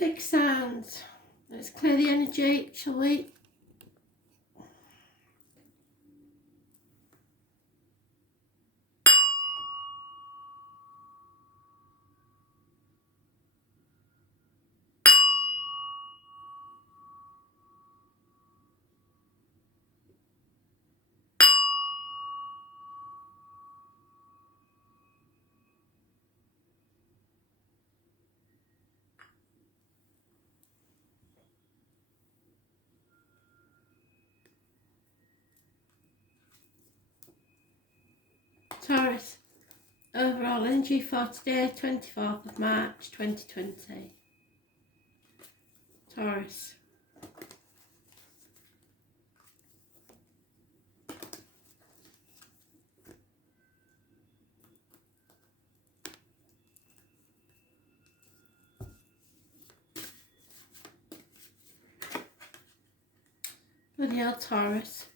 Big sounds. Let's clear the energy, shall we? Taurus, overall energy for today, 24th of March 2020. Taurus. Bloody hell, Taurus.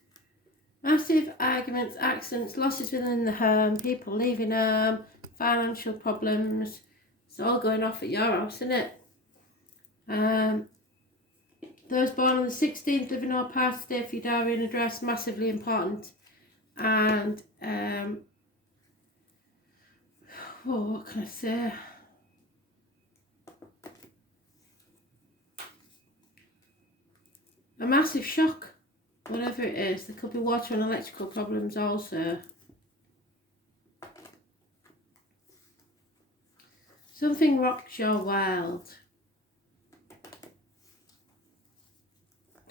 Massive arguments, accidents, losses within the home, people leaving home, financial problems. It's all going off at your house, isn't it? Those born on the 16th, living or past, stay for your diary and address, massively important. And, what can I say? A massive shock. Whatever it is, there could be water and electrical problems also. Something rocks your world.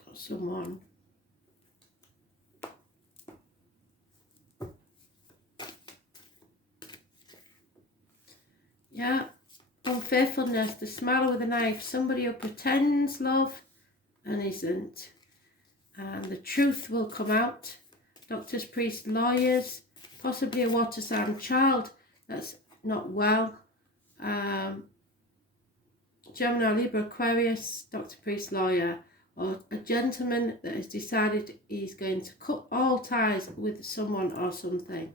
Or someone. Yeah, unfaithfulness, the smile with a knife, somebody who pretends love and isn't. And the truth will come out. Doctors, priests, lawyers, possibly a water sign child that's not well. Gemini, Libra, Aquarius, doctor, priest, lawyer, or a gentleman that has decided he's going to cut all ties with someone or something.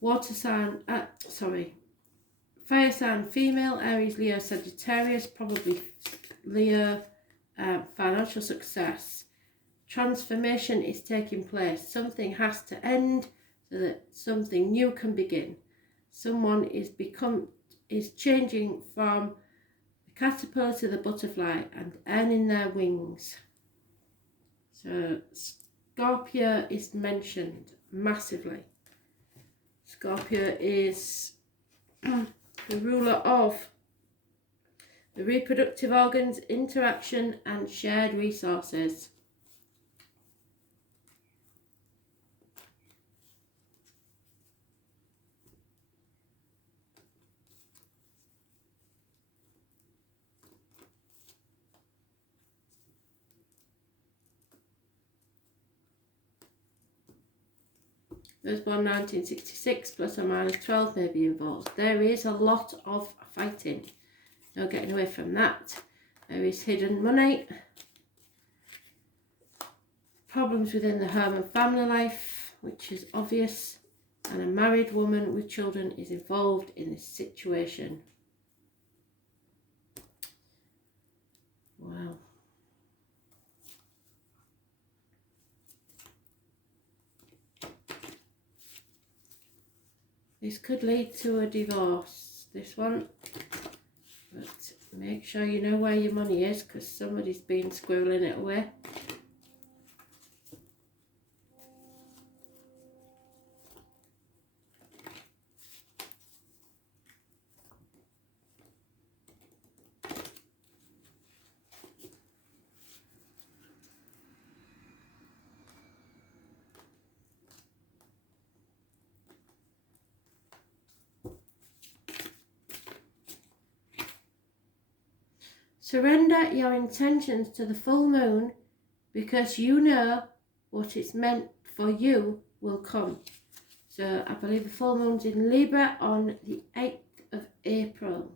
Water sign, fire sign, female, Aries, Leo, Sagittarius, probably Leo. Financial success. Transformation is taking place. Something has to end so that something new can begin. Someone is changing from the caterpillar to the butterfly and earning their wings. So Scorpio is mentioned massively. Scorpio is the ruler of the reproductive organs, interaction and shared resources. Those born 1966 plus or minus 12 may be involved. There is a lot of fighting. No getting away from that. There is hidden money. Problems within the home and family life, which is obvious. And a married woman with children is involved in this situation. Wow. This could lead to a divorce, this one. But make sure you know where your money is, because somebody's been squirreling it away. Surrender your intentions to the full moon, because you know what it's meant for you will come. So I believe the full moon's in Libra on the 8th of April.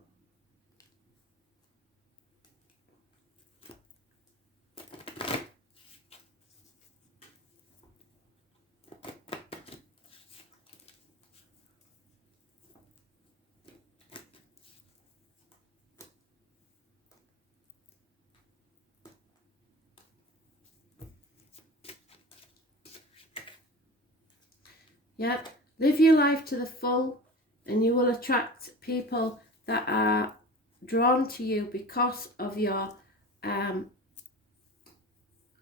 Yeah, live your life to the full, and you will attract people that are drawn to you because of your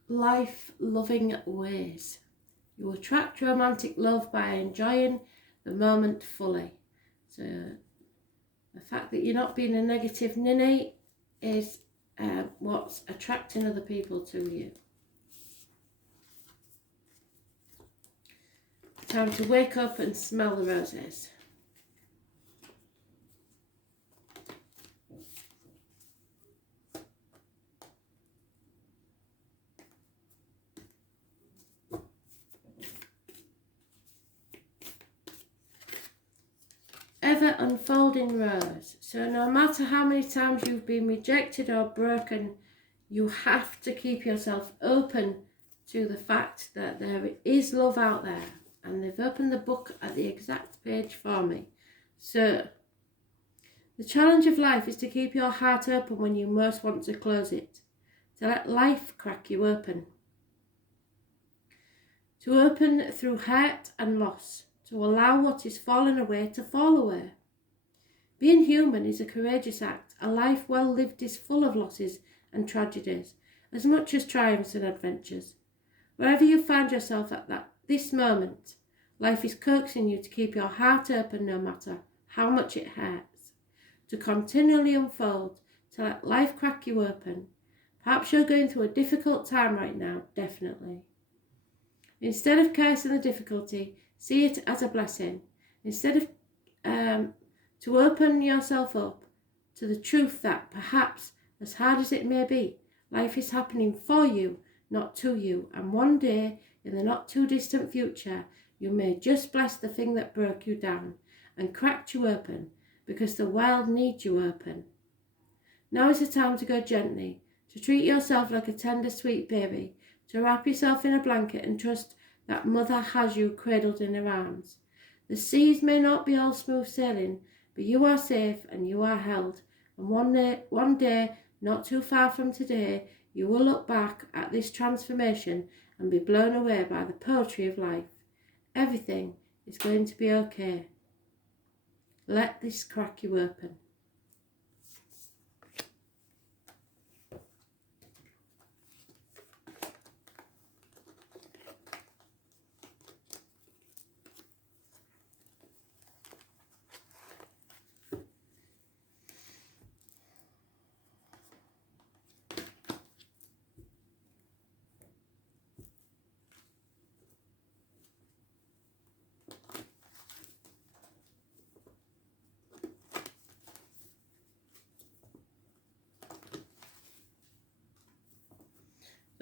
life-loving ways. You attract romantic love by enjoying the moment fully. So the fact that you're not being a negative ninny is what's attracting other people to you. Time to wake up and smell the roses. Ever unfolding rose. So no matter how many times you've been rejected or broken, you have to keep yourself open to the fact that there is love out there. And they've opened the book at the exact page for me. So the challenge of life is to keep your heart open when you most want to close it. To let life crack you open. To open through hurt and loss. To allow what is fallen away to fall away. Being human is a courageous act. A life well lived is full of losses and tragedies, as much as triumphs and adventures. Wherever you find yourself at this moment, life is coaxing you to keep your heart open no matter how much it hurts. To continually unfold, to let life crack you open. Perhaps you're going through a difficult time right now, definitely. Instead of cursing the difficulty, see it as a blessing. Instead of to open yourself up to the truth that perhaps, as hard as it may be, life is happening for you, not to you. And one day, in the not too distant future, you may just bless the thing that broke you down and cracked you open, because the world needs you open. Now is the time to go gently, to treat yourself like a tender, sweet baby, to wrap yourself in a blanket and trust that mother has you cradled in her arms. The seas may not be all smooth sailing, but you are safe and you are held. And one day, not too far from today, you will look back at this transformation and be blown away by the poetry of life. Everything is going to be okay. Let this crack you open.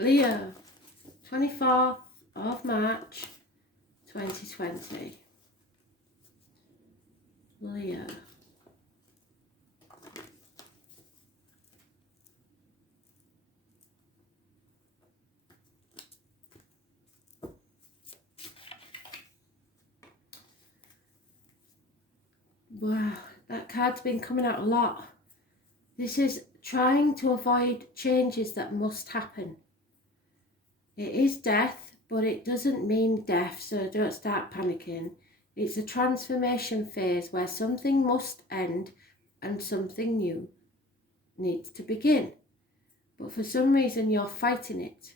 Leo, 24th of March 2020. Leo. Wow, that card's been coming out a lot. This is trying to avoid changes that must happen. It is death, but it doesn't mean death, so don't start panicking. It's a transformation phase where something must end and something new needs to begin. But for some reason you're fighting it.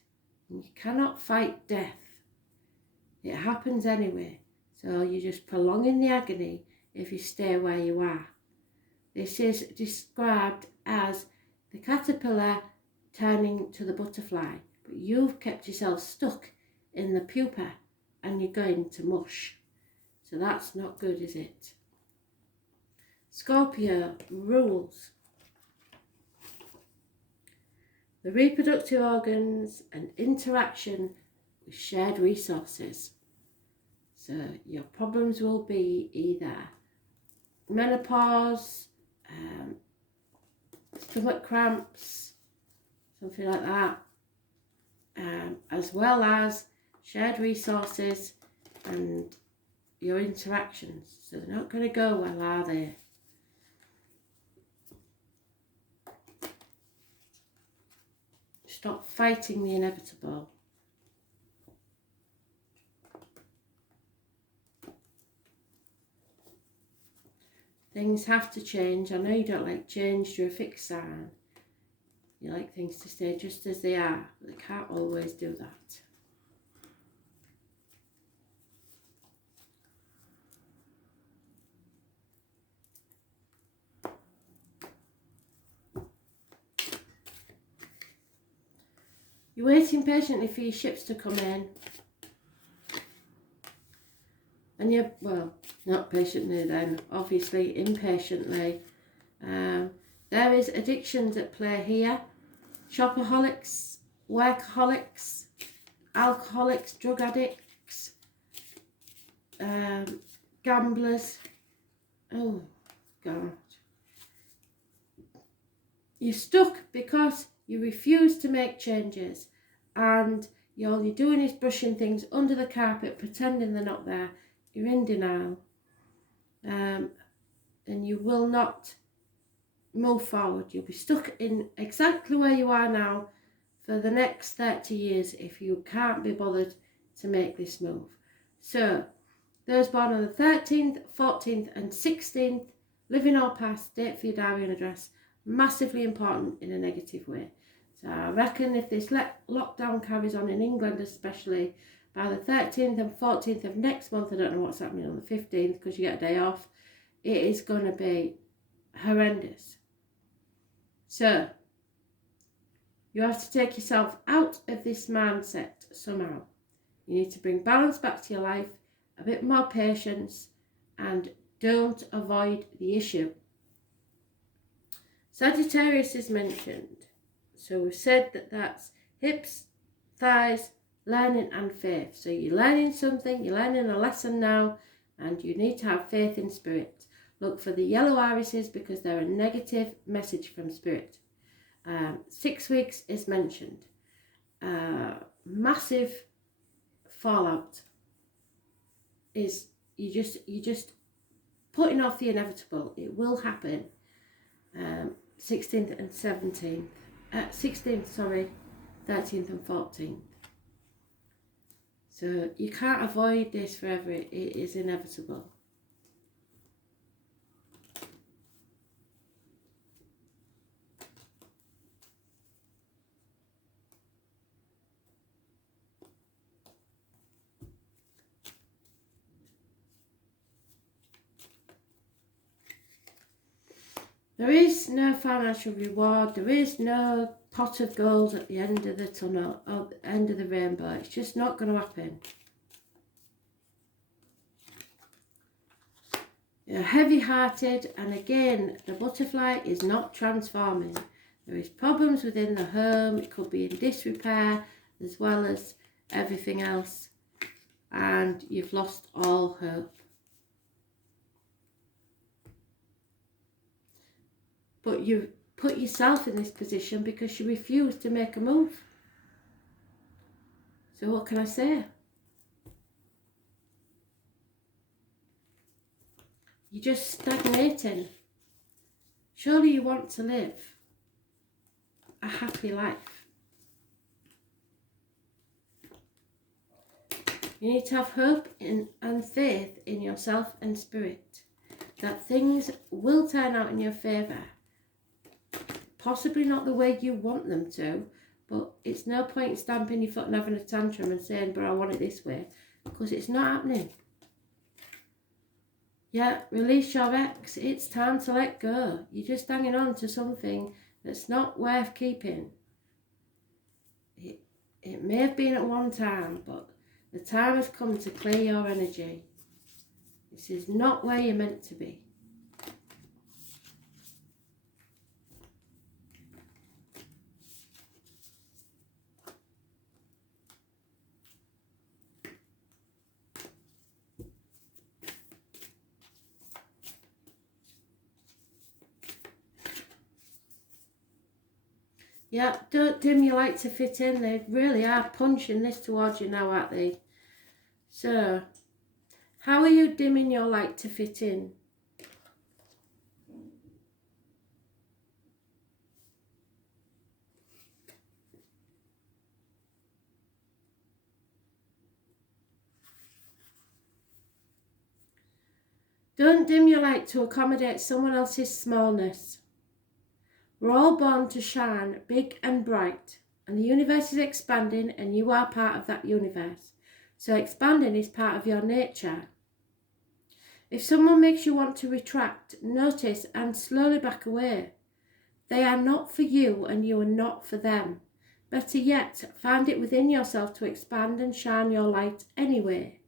And you cannot fight death. It happens anyway, so you're just prolonging the agony if you stay where you are. This is described as the caterpillar turning to the butterfly, but you've kept yourself stuck in the pupa and you're going to mush. So that's not good, is it? Scorpio, rules. The reproductive organs and interaction with shared resources. So your problems will be either menopause, stomach cramps, something like that, as well as shared resources and your interactions. So they're not going to go well, are they? Stop fighting the inevitable. things have to change. I know you don't like change, you're a fixed sign. You like things to stay just as they are, but they can't always do that. You're waiting patiently for your ships to come in. And you're, well, not patiently then, obviously impatiently. There is addictions at play here. Shopaholics, workaholics, alcoholics, drug addicts, gamblers. Oh, God. You're stuck because you refuse to make changes, and all you're doing is brushing things under the carpet, pretending they're not there. You're in denial, and you will not move forward. You'll be stuck in exactly where you are now for the next 30 years if you can't be bothered to make this move. So, those born on the 13th, 14th and 16th, living or past, date for your diary and address, massively important in a negative way. So I reckon if this lockdown carries on in England especially, by the 13th and 14th of next month, I don't know what's happening on the 15th because you get a day off, it is going to be horrendous. So, you have to take yourself out of this mindset somehow. You need to bring balance back to your life, a bit more patience, and don't avoid the issue. Sagittarius is mentioned. So we've said that that's hips, thighs, learning and faith. So you're learning something, you're learning a lesson now, and you need to have faith in spirit. Look for the yellow irises because they're a negative message from spirit. 6 weeks is mentioned. Massive fallout is you just putting off the inevitable. It will happen. 16th and 17th. 16th, sorry, 13th and 14th. So you can't avoid this forever. It is inevitable. There is no financial reward. There is no pot of gold at the end of the tunnel, or the end of the rainbow. It's just not going to happen. You're heavy-hearted, and again, the butterfly is not transforming. There is problems within the home. It could be in disrepair as well as everything else, and you've lost all hope. But you put yourself in this position because you refuse to make a move. So what can I say? You're just stagnating. Surely you want to live a happy life. You need to have hope and faith in yourself and spirit that things will turn out in your favour. Possibly not the way you want them to, but it's no point stamping your foot and having a tantrum and saying, but I want it this way, because it's not happening. Yeah, release your ex. It's time to let go. You're just hanging on to something that's not worth keeping. It may have been at one time, but the time has come to clear your energy. This is not where you're meant to be. Yeah, don't dim your light to fit in. They really are punching this towards you now, aren't they? So, how are you dimming your light to fit in? Don't dim your light to accommodate someone else's smallness. We're all born to shine big and bright, and the universe is expanding and you are part of that universe. So expanding is part of your nature. If someone makes you want to retract, notice and slowly back away. They are not for you and you are not for them. Better yet, find it within yourself to expand and shine your light anyway.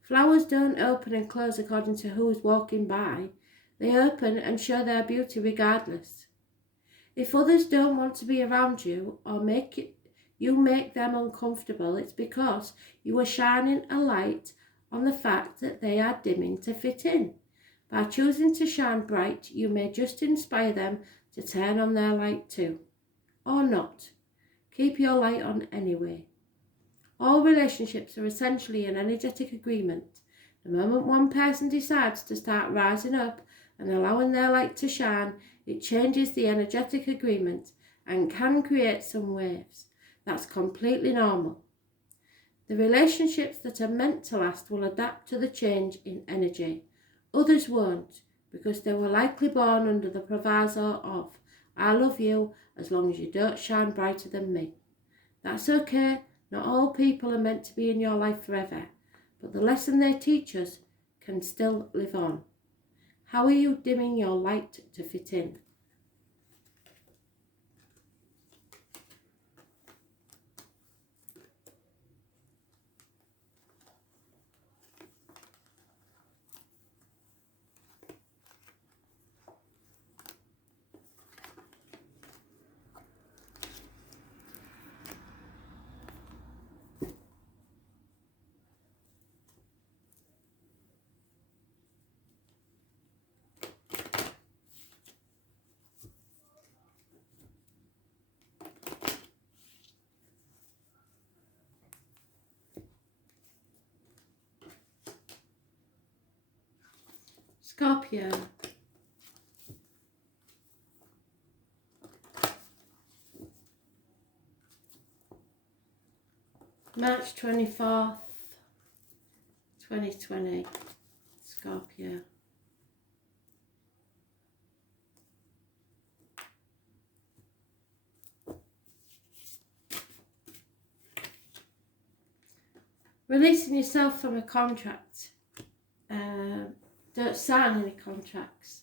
Flowers don't open and close according to who is walking by. They open and show their beauty regardless. If others don't want to be around you or make them uncomfortable, it's because you are shining a light on the fact that they are dimming to fit in. By choosing to shine bright, you may just inspire them to turn on their light too. Or not. Keep your light on anyway. All relationships are essentially an energetic agreement. The moment one person decides to start rising up and allowing their light to shine, it changes the energetic agreement and can create some waves. That's completely normal. The relationships that are meant to last will adapt to the change in energy. Others won't, because they were likely born under the proviso of, I love you as long as you don't shine brighter than me. That's okay. Not all people are meant to be in your life forever, but the lesson they teach us can still live on. How are you dimming your light to fit in? Scorpio. March 24th, 2020. Scorpio. Releasing yourself from a contract. Don't sign any contracts.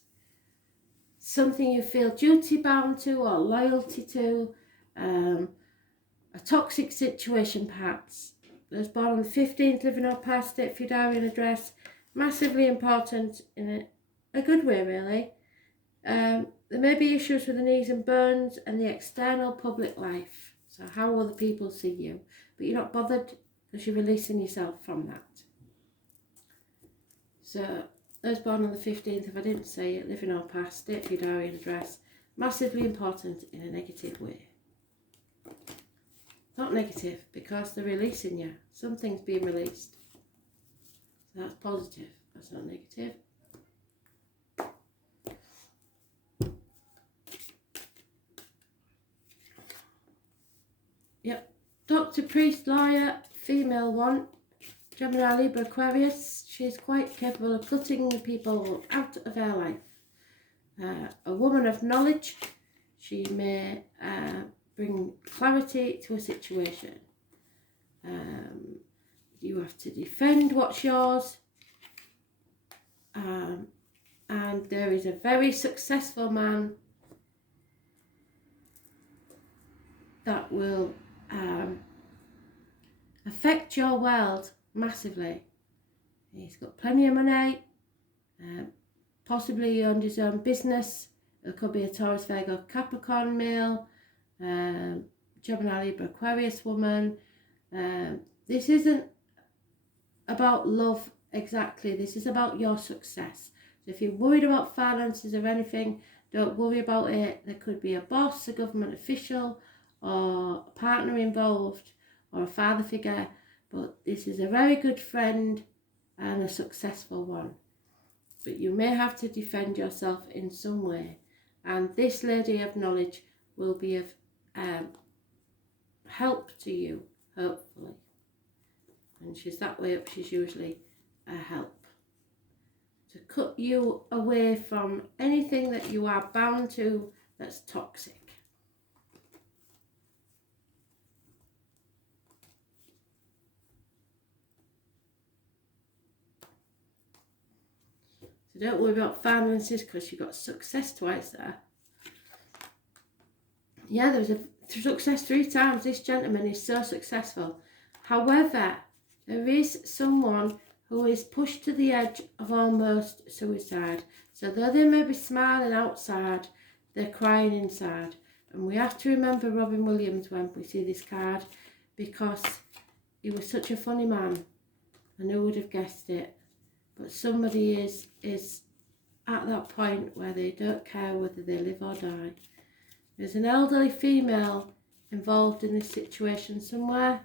Something you feel duty bound to or loyalty to. A toxic situation perhaps. Those born on the 15th, living or past it, Fidarian address. Massively important in a good way, really. There may be issues with the knees and bones and the external public life. So how other people see you. But you're not bothered because you're releasing yourself from that. So those born on the 15th, if I didn't say it, living or past, state Fidarian address, massively important in a negative way. Not negative, because they're releasing you. Something's being released. So that's positive, that's not negative. Yep. Doctor, priest, lawyer, female one. Gemini, Libra, Aquarius. She's quite capable of cutting the people out of her life. A woman of knowledge. She may bring clarity to a situation. You have to defend what's yours. And there is a very successful man that will affect your world massively. He's got plenty of money, possibly he owns his own business. It could be a Taurus, Virgo, Capricorn male, Gemini, Libra, Aquarius woman. This isn't about love exactly. This is about your success. So if you're worried about finances or anything, don't worry about it. There could be a boss, a government official, or a partner involved, or a father figure. But this is a very good friend and a successful one. But you may have to defend yourself in some way. And this lady of knowledge will be of help to you, hopefully. And she's that way up, she's usually a help to cut you away from anything that you are bound to that's toxic. So don't worry about finances because you've got success twice there. Yeah, there was a success 3 times. This gentleman is so successful. However, there is someone who is pushed to the edge of almost suicide. So though they may be smiling outside, they're crying inside. And we have to remember Robin Williams when we see this card, because he was such a funny man, and who would have guessed it? But somebody is at that point where they don't care whether they live or die. There's an elderly female involved in this situation somewhere.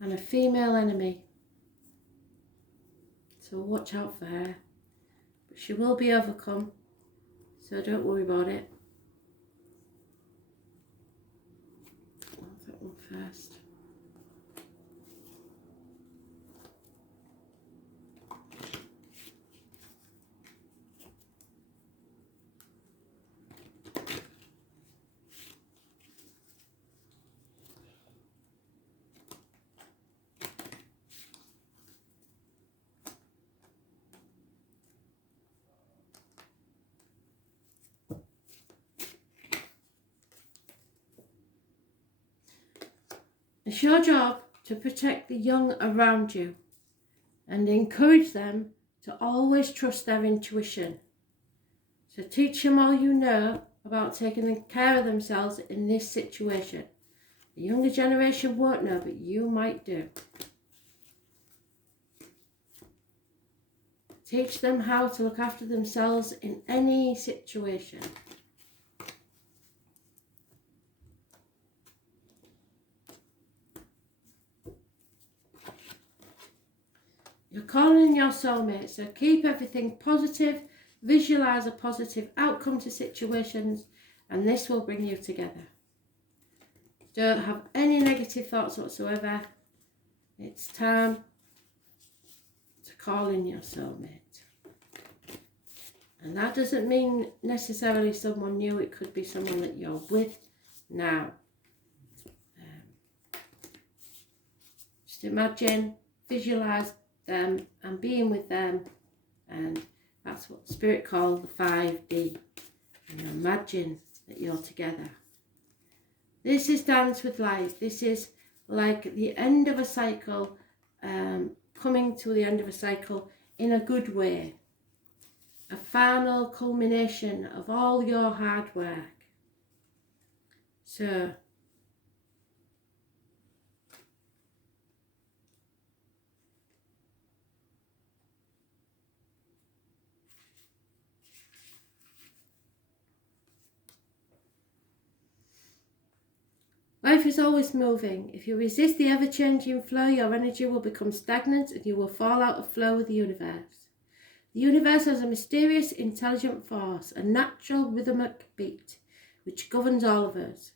And a female enemy. So watch out for her. But she will be overcome. So don't worry about it. I'll have that one first. It's your job to protect the young around you and encourage them to always trust their intuition. So teach them all you know about taking care of themselves in this situation. The younger generation won't know, but you might do. Teach them how to look after themselves in any situation. You're calling in your soulmate, so keep everything positive, visualize a positive outcome to situations, and this will bring you together. Don't have any negative thoughts whatsoever. It's time to call in your soulmate. And that doesn't mean necessarily someone new, it could be someone that you're with now. Just imagine, visualize them and being with them, and that's what Spirit called the 5D. And you imagine that you're together. This is Dance with Life. This is like the end of a cycle, coming to the end of a cycle in a good way. A final culmination of all your hard work. So life is always moving. If you resist the ever-changing flow, your energy will become stagnant and you will fall out of flow with the universe. The universe has a mysterious, intelligent force, a natural rhythmic beat, which governs all of us.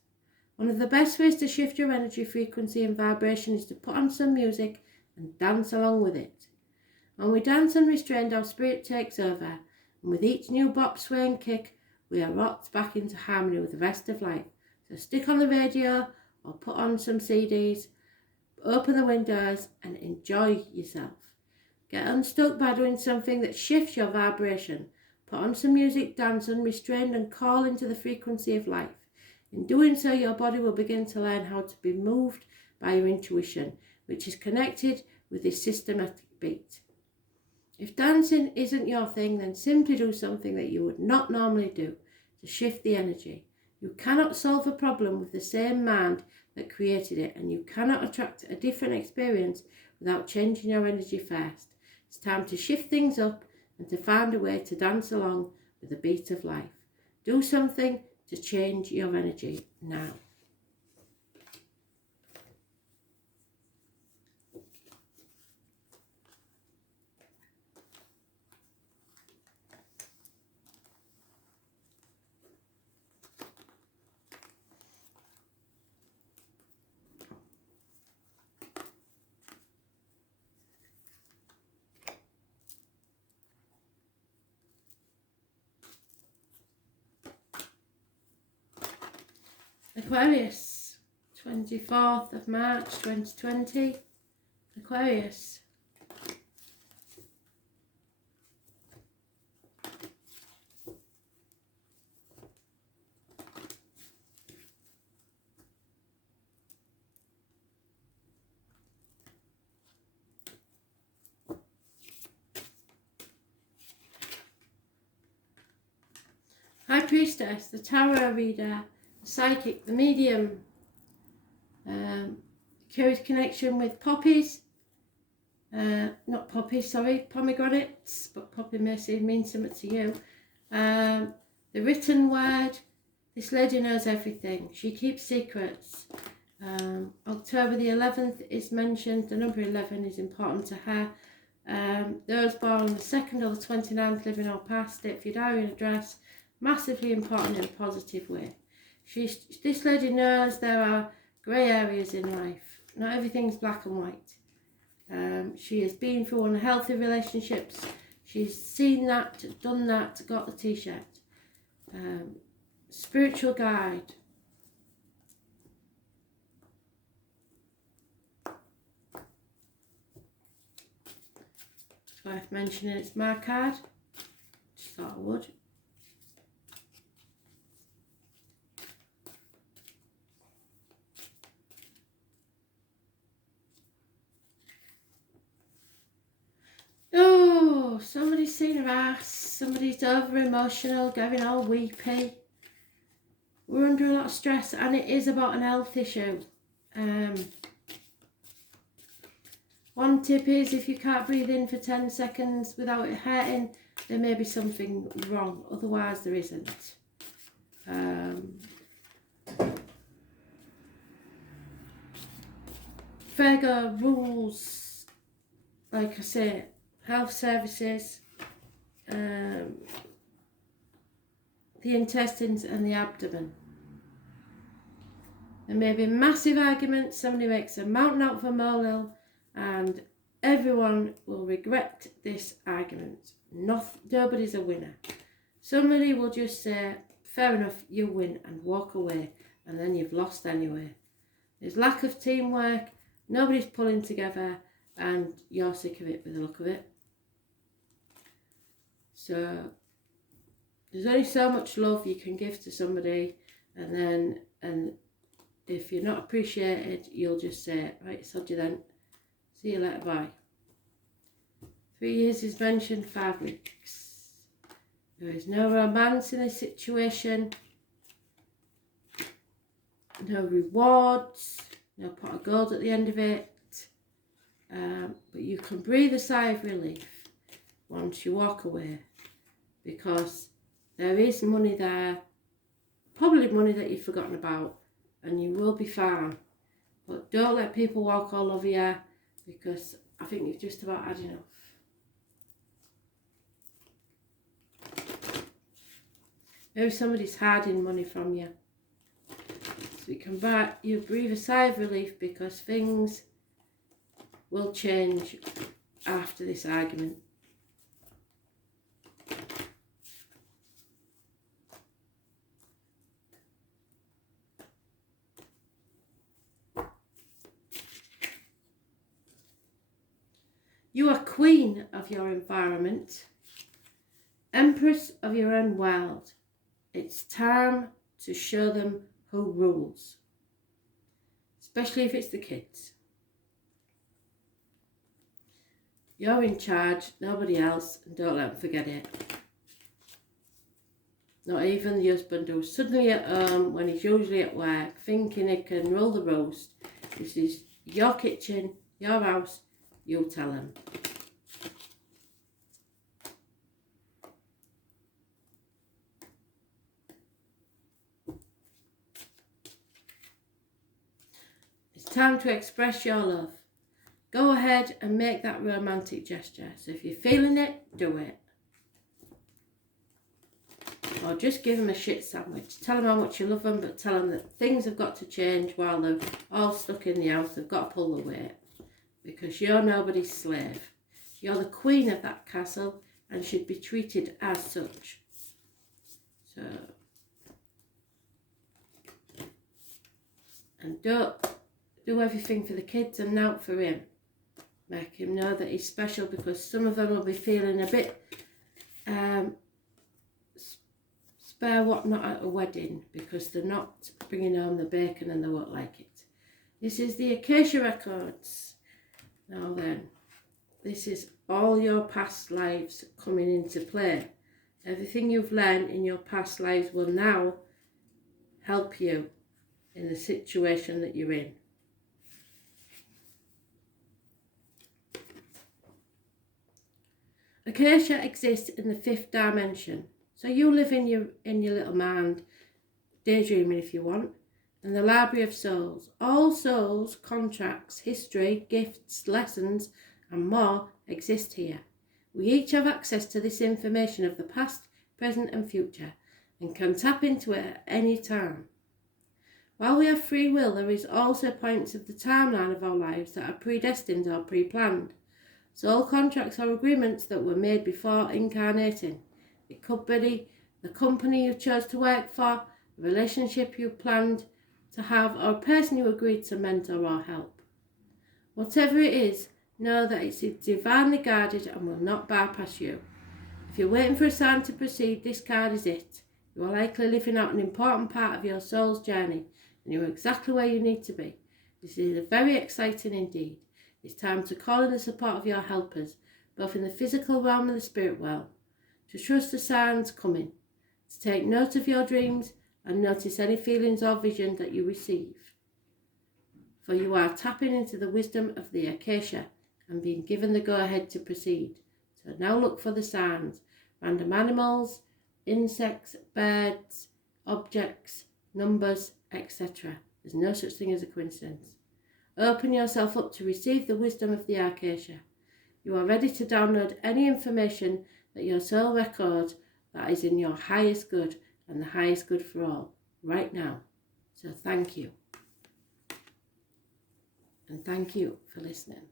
One of the best ways to shift your energy, frequency and vibration is to put on some music and dance along with it. When we dance unrestrained, our spirit takes over, and with each new bop, sway and kick, we are rocked back into harmony with the rest of life. So stick on the radio or put on some CDs, open the windows and enjoy yourself. Get unstuck by doing something that shifts your vibration. Put on some music, dance unrestrained and call into the frequency of life. In doing so, your body will begin to learn how to be moved by your intuition, which is connected with this systematic beat. If dancing isn't your thing, then simply do something that you would not normally do to shift the energy. You cannot solve a problem with the same mind that created it, and you cannot attract a different experience without changing your energy first. It's time to shift things up and to find a way to dance along with the beat of life. Do something to change your energy now. Aquarius, 24th of March 2020. Aquarius. High Priestess, the Tarot reader, the psychic, the medium, curious connection with poppies, not poppies, sorry, pomegranates, but poppy may mean something to you. The written word, this lady knows everything, she keeps secrets. October the 11th is mentioned, the number 11 is important to her. Those born on the 2nd or the 29th, living or past it, for your diary and address, massively important in a positive way. This lady knows there are grey areas in life. Not everything's black and white. She has been through unhealthy relationships. She's seen that, done that, got the t-shirt. Spiritual guide. It's worth mentioning it's my card. Just thought I would. Oh, somebody's seen her ass, somebody's over emotional, getting all weepy. We're under a lot of stress and it is about an health issue. One tip is if you can't breathe in for 10 seconds without it hurting, there may be something wrong, otherwise there isn't. Virgo rules, like I say, health services, the intestines and the abdomen. There may be massive arguments, somebody makes a mountain out of a molehill, and everyone will regret this argument. Nobody's a winner. Somebody will just say, fair enough, you win, and walk away, and then you've lost anyway. There's lack of teamwork, nobody's pulling together, and you're sick of it by the look of it. So there's only so much love you can give to somebody, and if you're not appreciated, you'll just say, right, sod you then, see you later, bye. 3 years is mentioned, 5 weeks. There is no romance in this situation, no rewards, no pot of gold at the end of it, but you can breathe a sigh of relief once you walk away, because there is money there, probably money that you've forgotten about, and you will be fine. But don't let people walk all over you, because I think you've just about had enough. Maybe somebody's hiding money from you. So you breathe a sigh of relief, because things will change after this argument. You are queen of your environment, empress of your own world. It's time to show them who rules, especially if it's the kids. You're in charge, nobody else, and don't let them forget it. Not even the husband who's suddenly at home when he's usually at work, thinking he can roll the roast. This is your kitchen, your house, you tell him. It's time to express your love. Go ahead and make that romantic gesture. So if you're feeling it, do it. Or just give them a shit sandwich. Tell them how much you love them, but tell them that things have got to change while they're all stuck in the house. They've got to pull the weight. Because you're nobody's slave. You're the queen of that castle and should be treated as such. So And don't do everything for the kids and not for him. Make him know that he's special, because some of them will be feeling a bit spare what not at a wedding, because they're not bringing home the bacon and they won't like it. This is the Akasha Records. Now then, this is all your past lives coming into play. Everything you've learned in your past lives will now help you in the situation that you're in. Akasha exists in the 5th dimension. So you live in your little mind, daydreaming if you want, in the Library of Souls. All souls, contracts, history, gifts, lessons, and more exist here. We each have access to this information of the past, present, and future, and can tap into it at any time. While we have free will, there is also points of the timeline of our lives that are predestined or pre-planned. Soul contracts are agreements that were made before incarnating. It could be the company you chose to work for, the relationship you planned to have, or a person you agreed to mentor or help. Whatever it is, know that it's divinely guided and will not bypass you. If you're waiting for a sign to proceed, this card is it. You are likely living out an important part of your soul's journey, and you're exactly where you need to be. This is very exciting indeed. It's time to call in the support of your helpers, both in the physical realm and the spirit world, to trust the signs coming, to take note of your dreams and notice any feelings or vision that you receive. For you are tapping into the wisdom of the Akasha and being given the go-ahead to proceed. So now look for the signs, random animals, insects, birds, objects, numbers, etc. There's no such thing as a coincidence. Open yourself up to receive the wisdom of the Akasha. You are ready to download any information that your soul records that is in your highest good and the highest good for all, right now. So thank you. And thank you for listening.